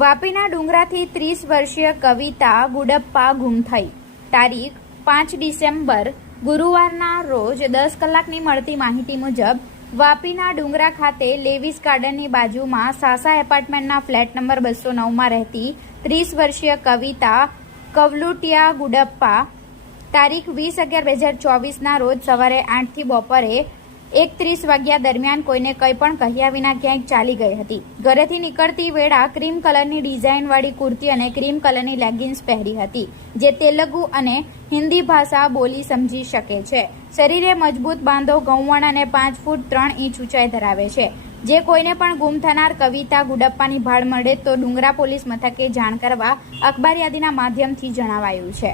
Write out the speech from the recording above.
વાપીના ડુંગરાથી ત્રીસ વર્ષીય કવિતા ગુડપ્પા ગુમ થઈ. તારીખ પાંચ ડિસેમ્બર, ગુરુવારના રોજ દસ કલાકની મળતી માહિતી મુજબ, વાપીના ડુંગરા ખાતે લેવિસ ગાર્ડનની બાજુમાં સાસા એપાર્ટમેન્ટના ફ્લેટ નંબર બસો નવમાં રહેતી ત્રીસ વર્ષીય કવિતા કવલુટિયા ગુડપ્પા તારીખ વીસ અગિયાર બે હજાર ચોવીસના રોજ સવારે આઠથી બપોરે એક ત્રીસ વાગ્યા દરમિયાન કોઈને કંઈ પણ કહ્યા વિના ક્યાંક ચાલી ગઈ હતી. ઘરેથી નીકળતી વેળા ક્રીમ કલરની ડિઝાઇનવાળી કુર્તી અને ક્રીમ કલરની લેગિન્સ પહેરી હતી, જે તેલુગુ અને હિન્દી ભાષા બોલી સમજી શકે છે. શરીરે મજબૂત બાંધો ગૌવણ અને પાંચ ફૂટ ત્રણ ઇંચ ઊંચાઈ ધરાવે છે. જે કોઈને પણ ગુમ થનાર કવિતા ગુડપ્પાની ભાળ મળે તો ડુંગરા પોલીસ મથકે જાણ કરવા અખબાર યાદીના માધ્યમથી જણાવાયું છે.